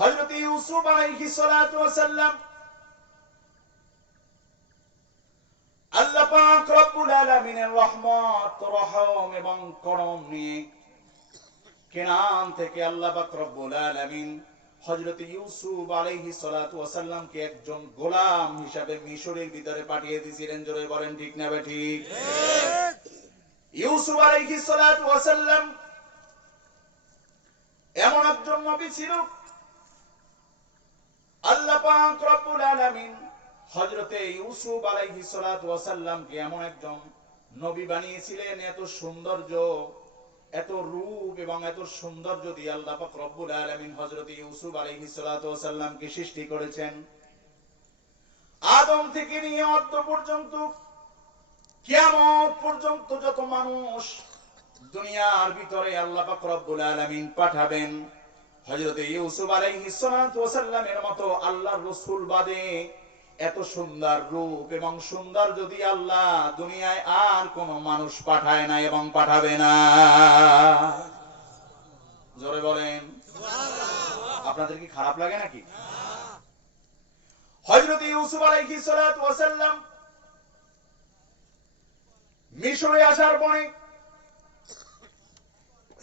হযরত ইউসুফ আলাইহিস সালাতু ওয়াস সালাম আল্লাহ পাক রব্বুল আলামিনের রহমত, রহম এবং করম নিয়ে কেনান থেকে আল্লাহ পাক রব্বুল আলামিন হযরত ইউসুফ আলাইহিস সালাতু ওয়াস সালামকে একজন গোলাম হিসেবে মিশরের ভিতরে পাঠিয়ে দিয়েছিলেন। জোরে বলেন ঠিক না ঠিক? ঠিক। ইউসুফ আলাইহিস সালাতু ওয়াস সালাম এমন একজন নবী ছিল, আল্লাহ পাক রব্বুল আলামিন হযরতে ইউসুফ আলাইহিস সালাতু ওয়াস সালামকে এমন একজন নবী বানিয়েছিলেন, এত সৌন্দর্য, এত রূপ এবং এত সৌন্দর্য দিয়ে আল্লাহ পাক রব্বুল আলামিন হযরতে ইউসুফ আলাইহিস সালাতু ওয়াস সালামকে সৃষ্টি করেছেন। আদম থেকে নিয়ে অদ্য পর্যন্ত, কিয়ামত পর্যন্ত যত মানুষ দুনিয়ার ভিতরে আল্লাহ পাক রব্বুল আলামিন পাঠাবেন, হযরতে ইউসুফ আলাইহিস সালাতু ওয়াস সালামের মতো আল্লাহর রাসূল বাদে এত সুন্দর রূপ এবং সুন্দর যদি আল্লাহ দুনিয়ায় আর কোন মানুষ পাঠায় না এবং পাঠাবে না। জোরে বলেন সুবহানাল্লাহ। আপনাদের কি খারাপ লাগে নাকি? হযরত ইউসুফ আলাইহিস সালাতু ওয়াস সালাম মিশরে আসার পরে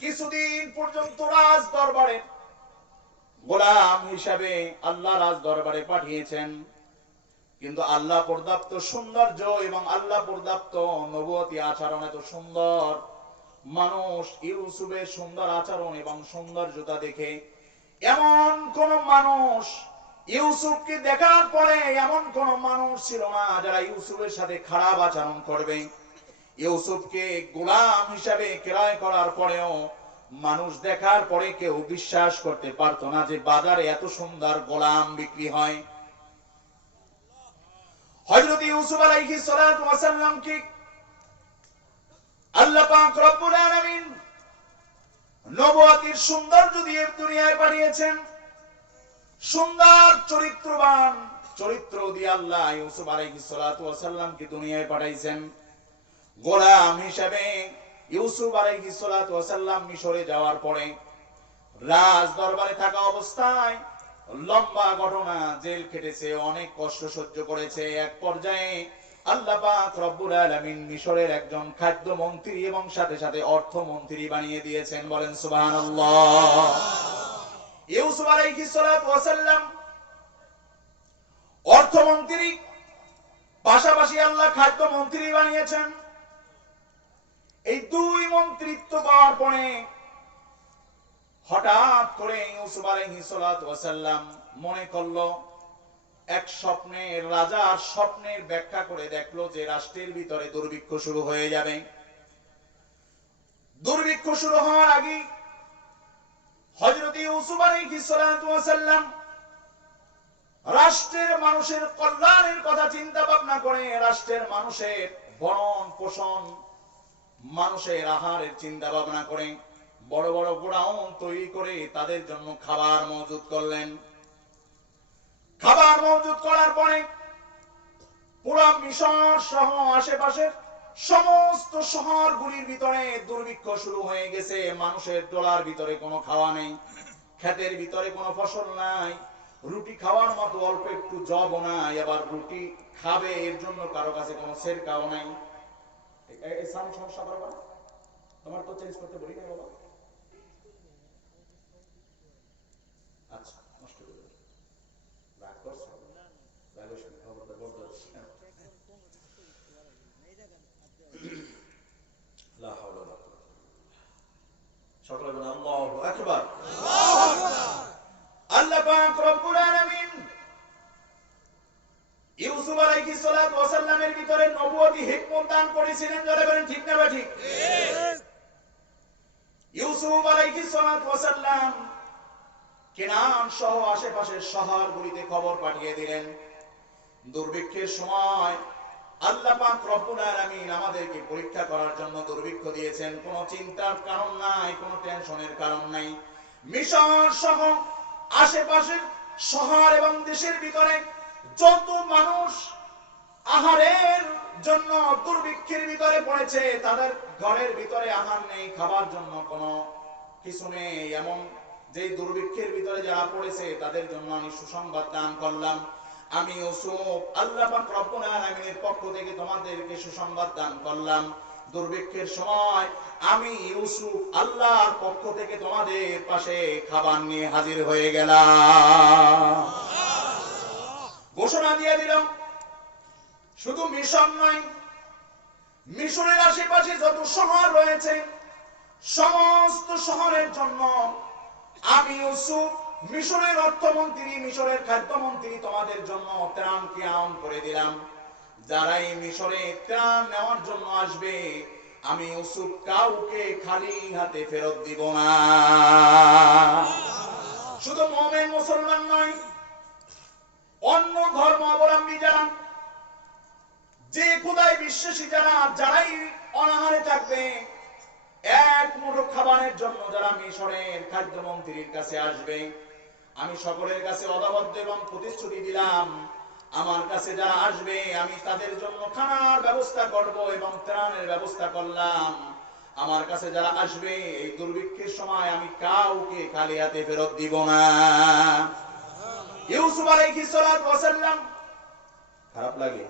কিছুদিন পর্যন্ত রাজ দরবারে গোলাম হিসাবে আল্লাহ রাজ দরবারে পাঠিয়েছেন, কিন্তু আল্লাহ পর্যাপ্ত সৌন্দর্য এবং আল্লাহ পর্যাপ্ত নবুয়তি আচরণ, এত সুন্দর মানুষ ইউসুফের সুন্দর আচরণ এবং সৌন্দর্যতা দেখে এমন কোন মানুষ, ইউসুফকে দেখার পরে এমন কোন মানুষ ছিল না যারা ইউসুফের সাথে খারাপ আচরণ করবে। ইউসুফকে গোলাম হিসাবে ক্রয় করার পরেও মানুষ দেখার পরে কেউ বিশ্বাস করতে পারত না যে বাজারে এত সুন্দর গোলাম বিক্রি হয়। হযরত ইউসুফ আলাইহিস সালাতু ওয়াস সালামকে আল্লাহ পাক রব্বুল আলামিন নবুয়তির সৌন্দর্য দিয়ে দুনিয়ায় পাঠিয়েছেন। সুন্দর চরিত্রবান চরিত্র দিয়ে আল্লাহ ইউসুফ আলাইহিস সালাতু ওয়াস সালামকে দুনিয়ায় পাঠাইছেন। গোলাম হিসেবে ইউসুফ আলাইহিস সালাতু ওয়াস সালাম মিশরে যাওয়ার পরে রাজ দরবারে থাকা অবস্থায় লম্বা ঘটনা, জেল খেটেছে, অনেক কষ্ট সহ্য করেছে। এক পর্যায়ে আল্লাহ পাক রব্বুল আলামিন মিশরের একজন খাদ্য মন্ত্রী এবং সাথে সাথে অর্থমন্ত্রী বানিয়ে দিয়েছেন। বলেন সুবহানাল্লাহ। ইউসুফ আলাইহিস সালাতু ওয়াস সালাম অর্থমন্ত্রী, পাশাপাশি আল্লাহ খাদ্য মন্ত্রী বানিয়েছেন। এই দুই মন্ত্রিত্ব পাওয়ার পরে হঠাৎ করে ইউসুফ আলাইহিস সালাতু ওয়াস সালাম মনে করলো, এক স্বপ্নে রাজার স্বপ্নের ব্যাখ্যা করে দেখলো যে রাষ্ট্রের ভিতরে দুর্ভিক্ষ শুরু হয়ে যাবে। দুর্ভিক্ষ শুরু হওয়ার আগে হযরত ইউসুফ আলাইহিস সালাতু ওয়াস সালাম রাষ্ট্রের মানুষের কল্যাণের কথা চিন্তা ভাবনা করে রাষ্ট্রের মানুষের ভরণ পোষণ, মানুষের আহারের চিন্তা ভাবনা করে বড় বড় গোডাউন তৈরি করে তাদের জন্য খাবার মজুদ করলেন। খাবার মজুদ করার পরে পুরো মিশর সহ আশেপাশের সমস্ত শহরগুলির ভিতরে দুর্ভিক্ষ শুরু হয়ে গেছে। মানুষের ডলার ভিতরে কোনো খাওয়া নেই, ক্ষেতের ভিতরে কোনো ফসল নাই, রুটি খাওয়ার মতো অল্প একটু জবও নাই, আবার রুটি খাবে এর জন্য কারো কাছে কোনো সেরকাও নাই। এই সাউন্ড সমস্যা করবা, তোমার তো চেঞ্জ করতে বলি না বাবা। আচ্ছা, নষ্ট করে দেব, রাগ করছো? রাগের সাথে খবরটা বলতে হচ্ছে। লা হাওলা ওয়ালা কুওয়াতা ইল্লা বিল্লাহ। সকলে বলেন আল্লাহু আকবার। আল্লাহু আকবার। আল্লাহ পাক রব্বুল আলামিন ইউসুফ আলাইহিস সালাতু ওয়াস সালামের ভিতরে নবুয়তি হিকমত দান করেছিলেন। যারা বলেন ঠিক না বা ঠিক? ঠিক। ইউসুফ আলাইহিস সালাতু ওয়াস সালাম কেনান সহ আশেপাশের শহরগুলিতে খবর পাঠিয়ে দিলেন। দুর্ভিক্ষের সময় আল্লাহ পাক রব্বুল আলামিন আমাদেরকে পরীক্ষা করার জন্য দুর্ভিক্ষ দিয়েছেন। কোনো চিন্তার কারণ নাই, কোনো টেনশনের কারণ নাই। মিশর সহ আশেপাশের শহর এবং দেশের ভিতরে যত মানুষ আহারের জন্য দুর্ভিক্ষের ভিতরে পড়েছে, তাদের ঘরের ভিতরে আহার নেই, খাবার জন্য কোনো কিছু নেই, এমন যে দুর্ভিক্ষের ভিতরে যারা পড়েছে তাদের জন্য আমি সুসংবাদ দান করলাম। আমি ইউসুফ আল্লাহ পাক রব্বুল আলামিনের পক্ষ থেকে তোমাদেরকে সুসংবাদ দান করলাম। দুর্ভিক্ষের সময় আমি ইউসুফ আল্লাহর পক্ষ থেকে তোমাদের পাশে খাবার নিয়ে হাজির হয়ে গেলাম। ঘোষণা দিয়ে দিলাম, শুধু মিশর নয়, মিশরের আশেপাশে যত শহর রয়েছে সমস্ত শহরের জন্য আমি ইউসুফ মিশরের অর্থমন্ত্রী, মিশরের খাদ্যমন্ত্রী তোমাদের জন্য ত্রাণকে আহ্বান করে দিলাম। যারাই মিশরে ত্রাণ নেওয়ার জন্য আসবে আমি ইউসুফ কাউকে খালি হাতে ফেরত দিব না। শুধু মুমিন মুসলমান নয়, অন্য ধর্ম অবলম্বী যারা, যে খোদায় বিশ্বাসী যারা, যারাই অনাহারে থাকবে, এক মুঠো খাবারের জন্য যারা মিশরের খাদ্যমন্ত্রীর কাছে আসবে, আমি সকলের কাছে অদাবদ্ধ এবং প্রতিশ্রুতি দিলাম, আমার কাছে যারা আসবে আমি তাদের জন্য খানার ব্যবস্থা করব এবং ত্রাণের ব্যবস্থা করলাম। আমার কাছে যারা আসবে এই দুর্ভিক্ষের সময় আমি কাউকে খালি হাতে ফেরত দিব না। ইউসুফ আলাইহিস সালাতু ওয়াস সালাম, খারাপ লাগে?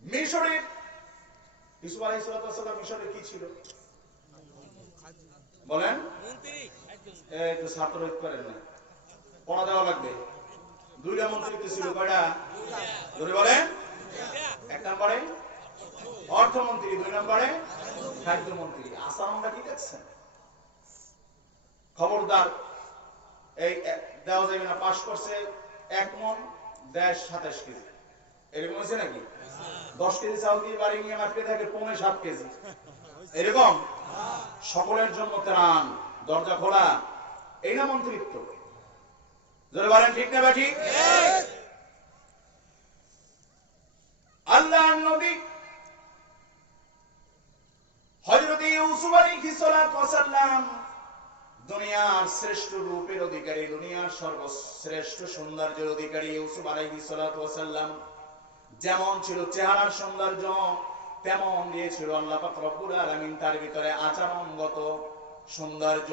মিশরে ইউসুফ আলাইহিস সালাতু ওয়াস সালাম মিশরে কি ছিল বলেন? একটু ছাত্র হইতে পারেন না, পড়া দেওয়া লাগবে। দুইটা মন্ত্রী ছিল, কয়টা? ধরে বলেন। এক নম্বরে অর্থমন্ত্রী, দুই নম্বরে খাদ্যমন্ত্রী। আসামটা কি দেখছেন? খবরদার এই দেওয়া যাবে না। পাশ করছে 1 মণ, দেশ 27 কেজি, এরকম হয়েছে নাকি? 10 কেজি চাউল দিয়ে বাড়ি নিয়ে মাপতে থাকে 7 কেজি, এরকম। সকলের জন্য ত্রাণ, দরজা খোলা, এই না মন্ত্রিত্ব? জোরে বলেন ঠিক না ঠিক? আল্লাহর নবী হযরত ইউসুফ আলাইহিস সালাতু ওয়াস সালাম দুনিয়ার শ্রেষ্ঠ রূপের অধিকারী, দুনিয়ার সর্বশ্রেষ্ঠ সৌন্দর্যের অধিকারী ইউসুফ আলাইহিস সালাতু ওয়াস সালাম যেমন ছিল চেহারার সৌন্দর্য, তেমন দিয়েছিল আল্লাহ পাক রব্বুল আলামিন তার ভিতরে আচরণগত সৌন্দর্য।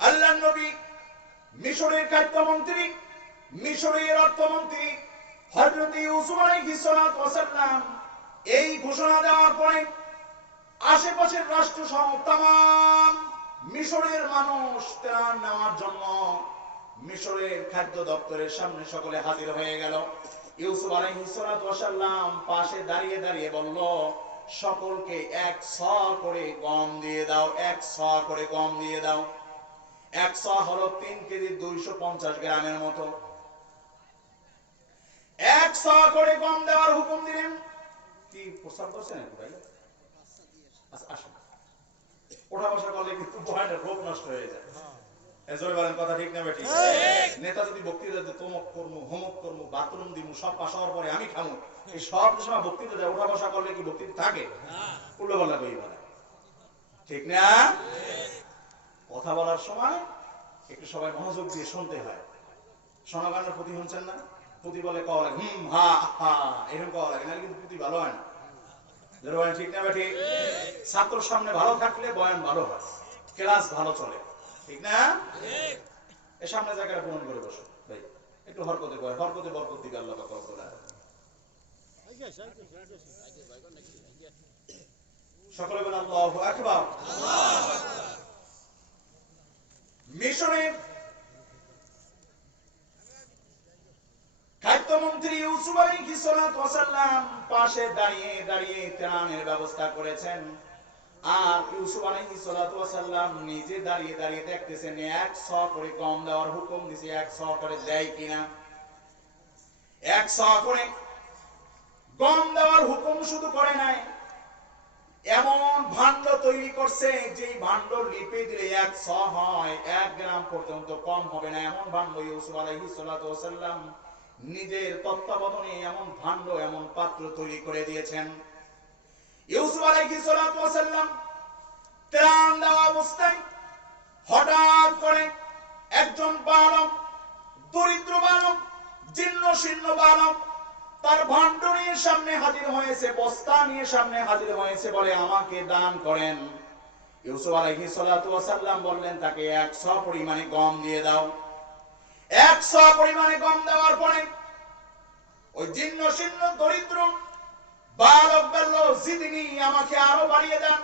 আল্লাহর নবী মিশরের খাদ্যমন্ত্রী, মিশরের অর্থমন্ত্রী হযরত ইউসুফ আলাইহিস সালাতু ওয়াস সালাম এই ঘোষণা দেওয়ার পরে আশেপাশের রাষ্ট্র সহ তামাম মিশরের মানুষ ত্রাণ নেওয়ার জন্য মিশরের খাদ্য দপ্তরের সামনে সকলে হাজির হয়ে গেল। ইউসুফ আলাইহিস সালাতু ওয়াস সালাম পাশে দাঁড়িয়ে দাঁড়িয়ে বলল, সকলকে 1 শ করে গম দিয়ে দাও, 1 শ করে গম দিয়ে দাও। 1 শ হলো 3 কেজি 250 গ্রামের মতো। 1 শ করে গম দেওয়ার হুকুম দিলেন। কি প্রস্তাব করছেন ভাই? আসুন, ওঠা বসা করলে কিন্তু বয়ানের রোগ নষ্ট হয়ে যায়। এজন্য বলেন কথা ঠিক না বেঠিক? নেতা যদি বক্তৃতা দেয় তমক করমু, হোমক করমু, বাথরুম দিমু, সব পাশ হওয়ার পরে আমি খামু, এই সব সময় বক্তৃতা দেয়, ওঠা বসা করলে কি বক্তৃতা থাকে? উল্টো পাল্টা কই বলে, ঠিক না? কথা বলার সময় একটু সবাই মনোযোগ দিয়ে শুনতে হয়। শোনাগানের প্রতি শুনছেন না? প্রতি বলে কওয়া লাগে হা হা, এরকম কওয়া লাগে, না কিন্তু প্রতি ভালো হয় না। ঠিক না বেঠিক? ছাত্রর সামনে ভালো থাকলে বয়ান ভালো হয়, ক্লাস ভালো চলে, ঠিক না? এর সামনে জায়গাটা পূরণ করে বসো ভাই, একটু হরকতে বয়, হরকতে বরকত দিবে আল্লাহ পাক রব্বুল আলামিন। সকলে বলেন আল্লাহু আকবার। মিশরের খাদ্যমন্ত্রী ইউসুফ আলাইহিস সালাতু ওয়াস সালাম পাশে দাঁড়িয়ে দাঁড়িয়ে ত্রাণের ব্যবস্থা করেছেন। আর ইউসুফ আলাইহিস সালাতু ওয়াস সালাম নিজে দাঁড়িয়ে দাঁড়িয়ে দেখতেছেন 1 শ করে গম দেওয়ার হুকুম দিয়েছে, 1 শ করে দেয় কিনা। 1 শ করে গম দেওয়ার হুকুম শুধু করে নাই, এমন ভাণ্ড তৈরি করছে যে ভাণ্ড লিপে দিলে 1 শ হয়, 1 গ্রাম পর্যন্ত কম হবে না, এমন ভাণ্ড ইউসুফ আলাইহিস সালাতু ওয়াস সালাম নিজের তত্ত্বাবধানে এমন ভাণ্ড, এমন পাত্র তৈরি করে দিয়েছেন। ইউসুফ আলাইহিস সালাতু ওয়াস সালাম ত্রাণ দেওয়া অবস্থায় হঠাৎ করে একজন বালক, দরিদ্র বালক, জীর্ণ শীর্ণ বালক তার ভাণ্ড নিয়ে সামনে হাজির হয়েছে, বস্তা নিয়ে সামনে হাজির হয়েছে, বলে আমাকে দান করেন। ইউসুফ আলাইহিস সালাতু ওয়াস সালাম বললেন তাকে 100 পরিমাণে গম দিয়ে দাও। 100 পরিমাণে গম দেওয়ার পরে ওই জীর্ণ শীর্ণ দরিদ্র বালক বলল, জিদিনি, আমাকে আরো বাড়িয়ে দেন।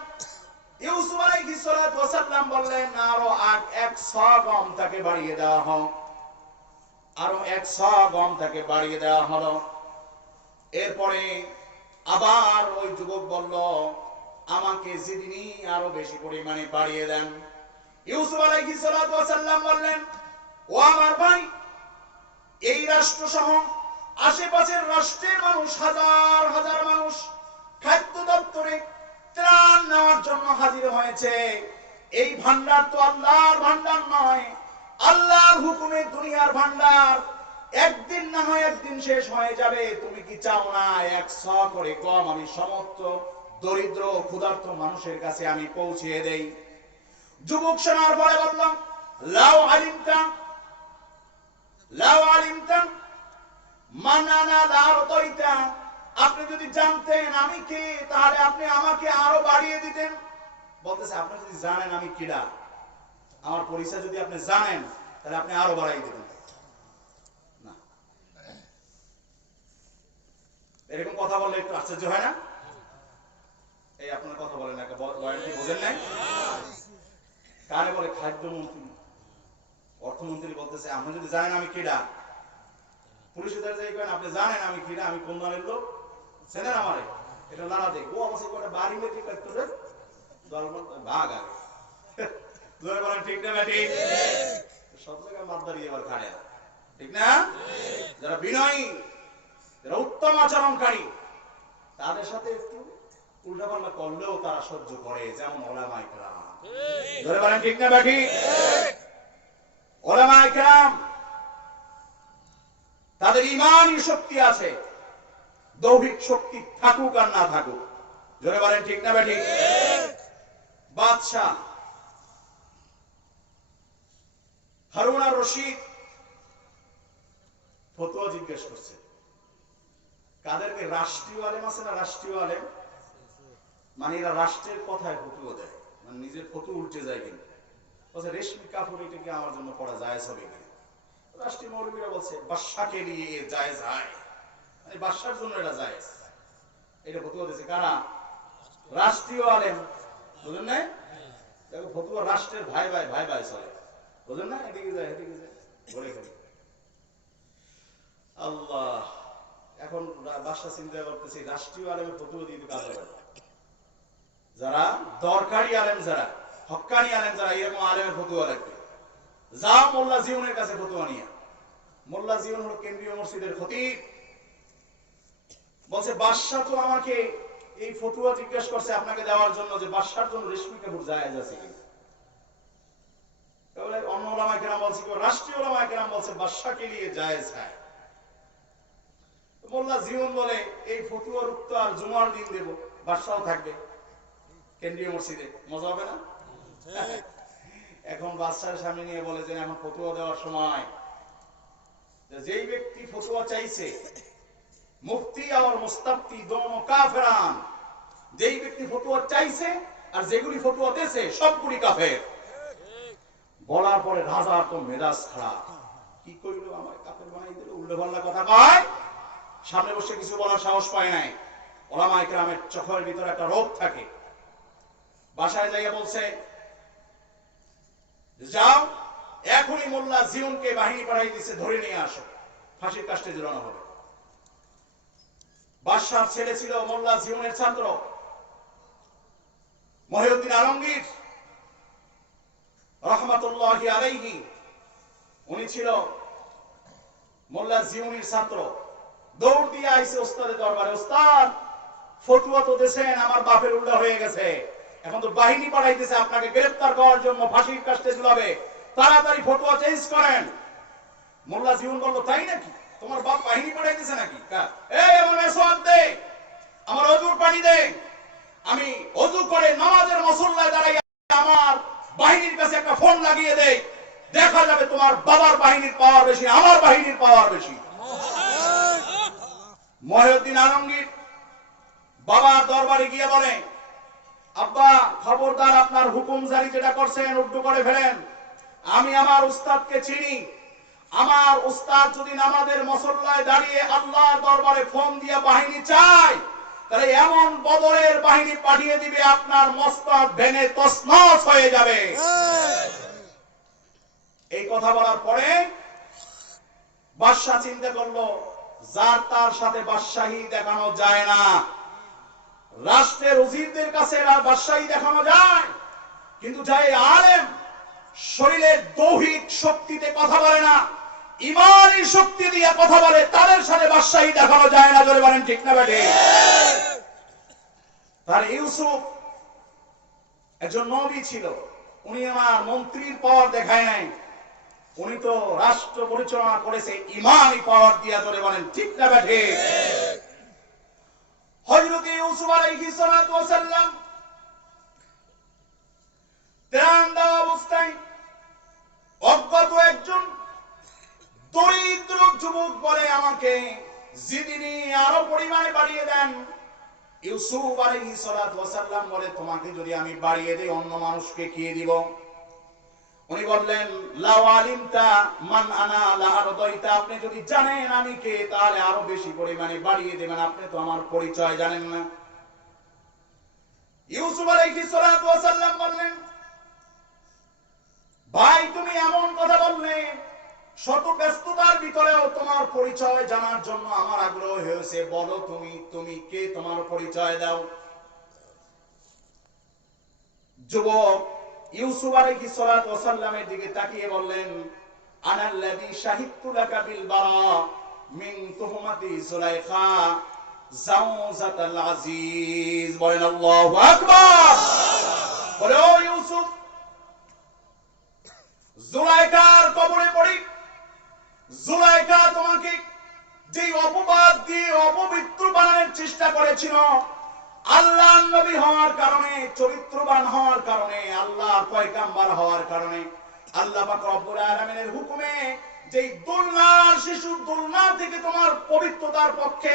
ইউসুফ আলাইহিস সালাতু ওয়াস সালাম বললেন, আরো 100 গম তাকে বাড়িয়ে দেওয়া হোক। আরো 100 গম তাকে বাড়িয়ে দেওয়া হলো। এরপরে আবার ওই যুবক বলল, আমাকে জিদিনি, আরো বেশি পরিমাণে বাড়িয়ে দেন। ইউসুফ আলাইহিস সালাতু ওয়াস সালাম বললেন, ও আমার ভাই, এই রাষ্ট্র সহ আশেপাশের রাষ্ট্রের মানুষ, হাজার হাজার মানুষ খাদ্য দপ্তরে ত্রাণ নেওয়ার জন্য হাজির হয়েছে। এই ভান্ডার তো আল্লাহর ভান্ডার নয়, আল্লাহর হুকুমে দুনিয়ার ভান্ডার। একদিন না হয় একদিন শেষ হয়ে যাবে। তুমি কি চাও না 100 করে গম আমি সমস্ত দরিদ্র ক্ষুধার্ত মানুষের কাছে আমি পৌঁছিয়ে দেই? যুবক শোনার পরে বললাম, লাউ আলিমতা মানানা লারতাইতা, আপনি যদি জানতেন আমি কে, তাহলে আপনি আমাকে আরো বাড়িয়ে দিতেন। বলতেছে, আপনি যদি জানেন আমি কিডা, আমার পরিচয় যদি আপনি জানেন, তাহলে আপনি আরো বাড়াই দিতেন না। এরকম কথা বললে একটু আশ্চর্য হয় না? এই আপনার কথা বলেন না, বয়ানটি বোঝেন নাই? কারে বলে? খাদ্যমন্ত্রী, অর্থমন্ত্রী বলতেছে, আপনি যদি জানেন আমি কিডা, পুলিশের দ্বারা যাই করেন, আপনি জানেন আমি কিডা, আমি কোন দলের লোক, চেনেন আমারে, এটা লড়া দেখ। ও আমার সাথে বাড়ি মেটে করতে ভাগ আগে জোরে বলেন ঠিক না বেটি? সব জায়গায় মাদ্দারি এবার খাড়ে, ঠিক না? যারা বিনয়ী, যারা উত্তম আচরণকারী, তাদের সাথে একটু উল্টাপাল্টা করলেও তারা সহ্য করে, যেমন ওলামায়ে কেরাম। জোরে বলেন ঠিক না বেটি? ওলামায়ে কেরাম তাদের ঈমানী শক্তি আছে, দৈহিক শক্তি থাকুক আর না থাকুক। জোরে বলেন ঠিক না বেটি? বাদশাহ হারুন আর রশিদ ফতোয়া জিজ্ঞেস করছে। কাদেরকে? রাষ্ট্রীয় আলেম আছে না, রাষ্ট্রীয় আলেম, মানে এরা রাষ্ট্রের কথায় ফতোয়া দেয়, মানে নিজের ফতোয়া উল্টে যায়। কিন্তু বলছে রেশমি কাপড় এটা কি আমার জন্য পড়া জায়েজ হবে কিনা? রাষ্ট্রীয় মৌলবীরা বলছে বাদশাকে নিয়ে জায়েজ হয়, মানে বাদশার জন্য এটা জায়েজ। এটা ফতোয়া দিয়েছে কারা? রাষ্ট্রীয় আলেম। বুঝলেন না? দেখো ফতোয়া রাষ্ট্রের ভাই ভাই ভাই ভাই চলে, বুঝলেন না? এদিকে যায় এদিকে যায় বলে ফেলে। আল্লাহ, এখন বাদশা চিন্তা করতেছি রাষ্ট্রীয় আলেমের ফতোয়া দিয়ে কাজ হবে। যারা দরকারি আলেম, যারা হক্কানি আলেম, যারা এরকম আলেমের ফতোয়া লাগবে, যাও মোল্লা জীবনের কাছে ফতোয়া নিয়ে। মোল্লা জীবন হলো কেন্দ্রীয় মসজিদের খতিব। বলছে বাদশা তো আমাকে এই ফতোয়া জিজ্ঞাসা করছে আপনাকে দেওয়ার জন্য, যে বাদশার জন্য রেশমি কাপড় জায়েজ আছে কি? তাহলে অন্য ওলামায়ে কেরাম বলছে, রাষ্ট্রীয় ওলামায়ে কেরাম বলছে বাদশাকে নিয়ে জায়েজ হয়। মোল্লা জীবন বলে এই ফতোয়ার উত্তর জুমার দিন দেব, বাদশাও থাকবে কেন্দ্রীয় মসজিদে, মজা হবে না? এখন বাদশার সামনে নিয়ে বলে যে এখন ফতোয়া দেওয়ার সময়, যেই ব্যক্তি ফতোয়া চাইছে, মুফতি আর মুস্তাফতি দোনো কাফেরান, যেই ব্যক্তি ফতোয়া চাইছে আর যেগুলি ফতোয়া দিয়েছে সবগুলি কাফের। বলার পরে রাজার তো মেজাজ খারাপ, কি কইলো, আমার কাফের বানাই দিল, উল্টোপাল্টা কথা কয়। সামনে বসে কিছু বলার সাহস পায় নাই। ওলামায়ে কেরামের চোখের ভিতরে একটা রোগ থাকে। বাসায় যাইয়া বলছে, যাও এখনই মোল্লা জীবনকে বাহিনী পাঠাই দিচ্ছে, ধরে নিয়ে আসো, ফাঁসির কাস্টে ঝুলানো হবে। বাদশার ছেলে ছিল মোল্লা জীবনের ছাত্র মহিউদ্দিন আলমগীর রহমাতুল্লাহি আলাইহি। উনি ছিল মোল্লা জীবনের ছাত্র। দৌড় দিয়ে আইছে ওস্তাদের দরবারে, ওস্তাদ ফতোয়া তো দেন, আমার বাপের উল্টা হয়ে গেছে, এখন তো বাহিনী পাঠাইতেছে আপনাকে গ্রেফতার করার জন্য, ফাঁসির কাস্টে ঝুলাবে, তাড়াতাড়ি ফতোয়া চেঞ্জ করেন। মোল্লা জীবন বলল, তাই নাকি? তোমার বাপ বাহিনী পাঠাইতেছে নাকি? এই আমার মেসওয়াক দে, আমার ওযুর পানি দে, আমি ওযু করে নামাজের মুসল্লায় দাঁড়াইয়া আমার বাহিনীর কাছে একটা ফোন লাগিয়ে দেই, দেখা যাবে তোমার বাবার বাহিনীর পাওয়ার বেশি, আমার বাহিনীর পাওয়ার বেশি। মহিউদ্দিন আলমগীর বাবার দরবারে গিয়ে বলে, আব্বা খবরদার, আপনার হুকুম জারি যেটা করছেন উল্টো করে ফেলেন। আমি আমার উস্তাদকে চিনি। আমার উস্তাদ যদি নামাজের মুসল্লায় দাঁড়িয়ে আল্লাহর দরবারে ফোন দিয়ে বাহিনী চায়, তাহলে এমন বদরের বাহিনী পাঠিয়ে দিবে আপনার মস্তক ভেঙে তছনছ হয়ে যাবে। এই কথা বলার পরে বাদশা চিন্তা করলো, যার তার সাথে বাদশাহী দেখানো যায় না। রাষ্ট্রের উজিরদের কাছে বাদশাহী দেখানো যায়, কিন্তু যাই আলেম শরীরের দৈহিক শক্তিতে কথা বলে না, ইমানি শক্তি দিয়ে কথা বলে, তাদের সাথে বাদশাহী দেখানো যায় না। জোরে বলেন ঠিক না বেঠে? তার ইউসুফ একজন নবী ছিল, উনি আমার মন্ত্রীর পাওয়ার দেখায় নাই, উনি তো রাষ্ট্র পরিচালনা করেছে ইমানি পাওয়ার দিয়া। জোরে বলেন ঠিক না বেঠে? হযরত ইউসুফ আলাইহিস সালাতু ওয়াস সালাম ত্রাণা অবস্থায় অজ্ঞাত একজন দরিদ্র যুবক বলে, আমাকে জিদিনি আরো পরিমাণে বাড়িয়ে দেন। ইউসুফ আলাইহিস সালাতু ওয়াস সালাম বলে, তোমাকে যদি আমি বাড়িয়ে দেই অন্য মানুষকে কি দিব? উনি বললেন, লাউ আলিমতা মান আনা লা আরদাইতা, আপনি যদি জানেন আমি কে, তাহলে আরো বেশি পরিমাণে বাড়িয়ে দেবেন। আপনি তো আমার পরিচয় জানেন না। ইউসুফ আলাইহিস সালাতু ওয়াস সালাম বললেন, ভাই তুমি এমন কথা বললে, শত ব্যস্ততার ভিতরেও তোমার পরিচয় জানার জন্য আমার আগ্রহ হয়েছে। বলো তুমি কে, তোমার পরিচয় দাও। যুবক ইউসুফ আলাইহিস সালাতু ওয়াস সালামের দিকে তাকিয়ে বললেন, আনাল্লাযী শাহিদতু লাকা বিল বারা মিন তুহমাতি যুলাইখা জাওজাতাল আজিজ। বলেন আল্লাহু আকবার। বলে, ও ইউসুফ, যুলাইখার কবরে পড়ি। যুলাইখা তোমাকে যে অপবাদ দিয়ে অপবিত্র বানানোর চেষ্টা করেছিল, আল্লাহর নবী হওয়ার কারণে, চরিত্রবান হওয়ার কারণে, আল্লাহর পয়গাম্বর হওয়ার কারণে, আল্লাহ পাক রব্বুল আলামিনের হুকুমে যেই দুলনার শিশু, দুলনা থেকে তোমার পবিত্রতার পক্ষে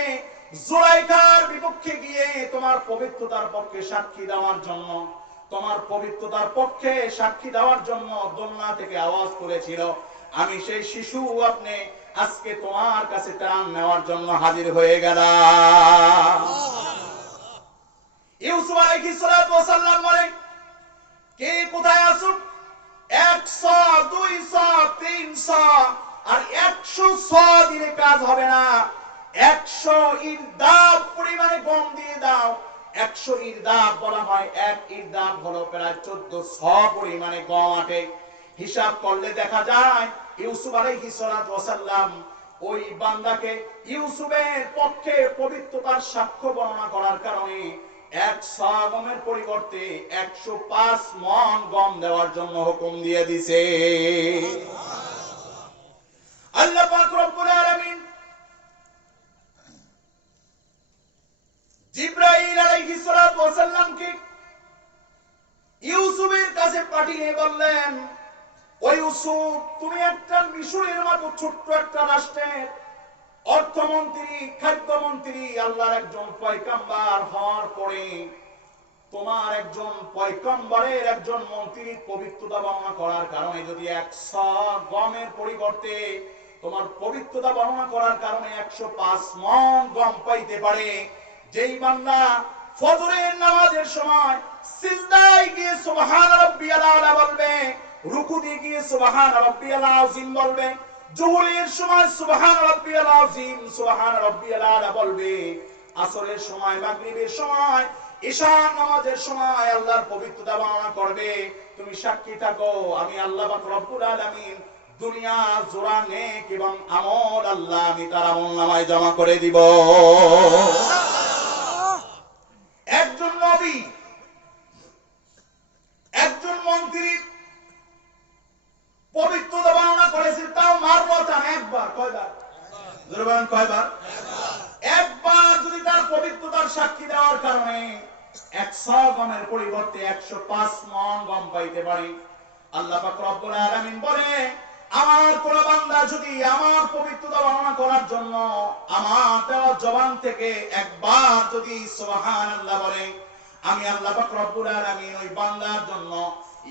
যুলাইখার বিপক্ষে গিয়ে তোমার পবিত্রতার পক্ষে সাক্ষী দেওয়ার জন্য, তোমার পবিত্রতার পক্ষে সাক্ষী দেওয়ার জন্য দুলনা থেকে আওয়াজ করেছিল, আমি সেই শিশু আপনি আজকে তোমার কাছে ত্রাণ নেওয়ার জন্য হাজির হয়ে গেলাম। ইউসুফ আলাইহিস সালাতু ওয়াস সালাম বলেন, কে কোথায় আছো? 100, 200, 300 আর 100 দিলে কাজ হবে না। 100 ইরদাব পরিমাণে গম দিয়ে দাও। 100 ইরদাব বলা হয়, এক ইরদাব হলো প্রায় 1400 পরিমাণে গম আটে। হিসাব করলে দেখা যায় ইউসুফ আলাইহিস সালাতু ওয়াস সালাম ওই বান্দাকে ইউসুফের পক্ষে পবিত্রতার সাক্ষ্য বর্ণনা করার কারণে 100 গমের পরিবর্তে 105 মণ গম দেওয়ার জন্য হুকুম দিয়ে দিয়েছে। আল্লাহ পাক রব্বুল আলামিন জিবরাইল আলাইহিস সালাতু ওয়াস সালামকে ইউসুফের কাছে পাঠিয়ে বললেন, ও ইউসুফ, তুমি একটা মিশরের মতো ছোট্ট একটা রাষ্ট্রের অর্থমন্ত্রী, খাদ্যমন্ত্রী, আল্লাহর একজন পয়গম্বর হওয়ার পরে তোমার একজন পয়গম্বরের একজন মন্ত্রীর পবিত্রতা বর্ণনা করার কারণে যদি 100 গমের পরিবর্তে তোমার পবিত্রতা বর্ণনা করার কারণে 105 মণ গম পাইতে পারে, যেই বান্দা ফজরের নামাজের সময় সিজদায় গিয়ে সুবহান রাব্বিয়াল আলা বলবে, রুকুতে গিয়ে সুবহান রাব্বিয়াল আযীম বলবে, জোহরের সময় সুবহান রাব্বিয়াল আযীম, সুবহান রাব্বিয়াল আলা বলবে, আসরের সময়, মাগরিবের সময়, ঈশার নামাজের সময় আল্লাহর পবিত্রতা বর্ণনা করবে, তুমি সাক্ষী থাকো আমি আল্লাহ পাক রব্বুল আলামিন দুনিয়া জোড়া নেক এবং আমল আল্লাহ আমি তার আমলনামায় জমা করে দিব। একজন নবী, একজন মন্ত্রী পবিত্রতা বর্ণনা করেছে, তাও মারবতান একবার। কয়বার? জোরে বলেন কয়বার? একবার যদি তার পবিত্রতার সাক্ষী দেওয়ার কারণে 100 গমের পরিবর্তে 105 মণ গম পাইতে পারে, আল্লাহ পাক রব্বুল আলামিন বলে, আমার কোন বান্দা যদি আমার পবিত্রতা বর্ণনা করার জন্য আমার দেওয়া জবান থেকে একবার যদি সুবহানাল্লাহ বলে, আমি আল্লাহ পাক রব্বুল আলামিন ওই বান্দার জন্য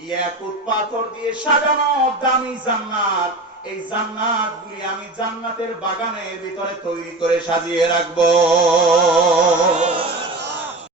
ইয়াকুত পাথর দিয়ে সাজানো দামি জান্নাত, এই জান্নাতগুলি আমি জান্নাতের বাগানের ভিতরে তৈরি করে সাজিয়ে রাখবো।